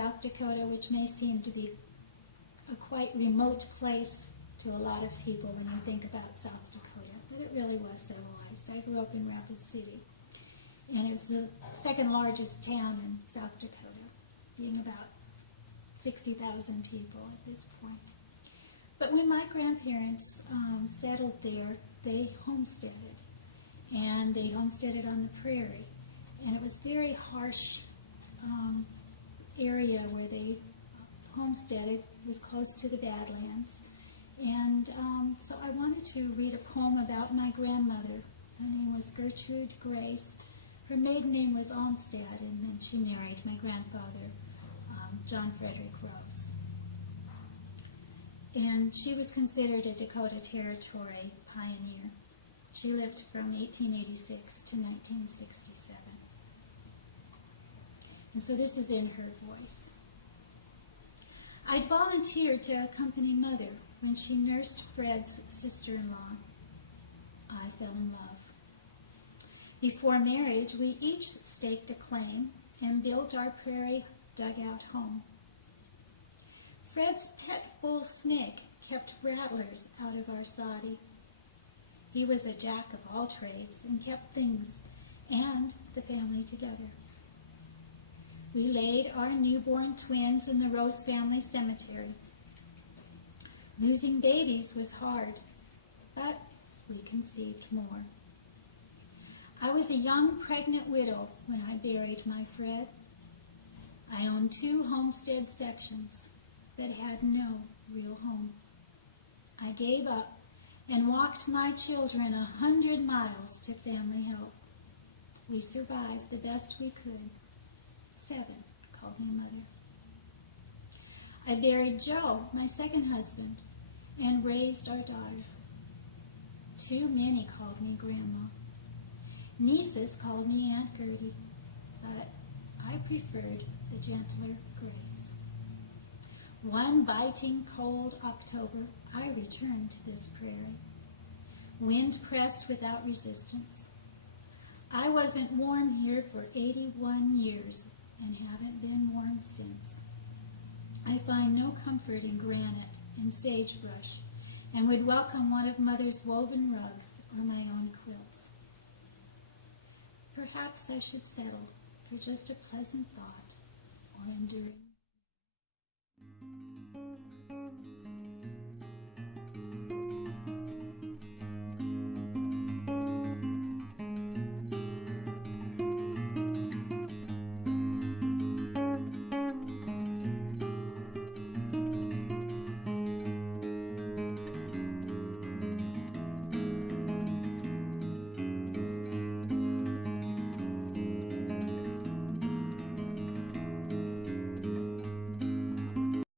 South Dakota, which may seem to be a quite remote place to a lot of people when you think about South Dakota, but it really was civilized. I grew up in Rapid City, and it was the second largest town in South Dakota, being about 60,000 people at this point. But when my grandparents settled there, they homesteaded, and they homesteaded on the prairie, and it was very harsh area where they homesteaded. It was close to the Badlands. And so I wanted to read a poem about my grandmother. Her name was Gertrude Grace. Her maiden name was Olmstead, and then she married my grandfather, John Frederick Rose. And she was considered a Dakota Territory pioneer. She lived from 1886 to 1967. And so this is in her voice. I'd volunteered to accompany Mother when she nursed Fred's sister-in-law. I fell in love. Before marriage, we each staked a claim and built our prairie dugout home. Fred's pet bull snake kept rattlers out of our soddy. He was a jack of all trades and kept things and the family together. We laid our newborn twins in the Rose family cemetery. Losing babies was hard, but we conceived more. I was a young pregnant widow when I buried my Fred. I owned 2 homestead sections that had no real home. I gave up and walked my children 100 miles to family help. We survived the best we could. 7 called me Mother. I buried Joe, my second husband, and raised our daughter. Too many called me Grandma. Nieces called me Aunt Gertie, but I preferred the gentler Grace. One biting cold October, I returned to this prairie. Wind pressed without resistance. I wasn't warm here for 81 years and haven't been warm since. I find no comfort in granite and sagebrush and would welcome one of Mother's woven rugs or my own quilts. Perhaps I should settle for just a pleasant thought or enduring.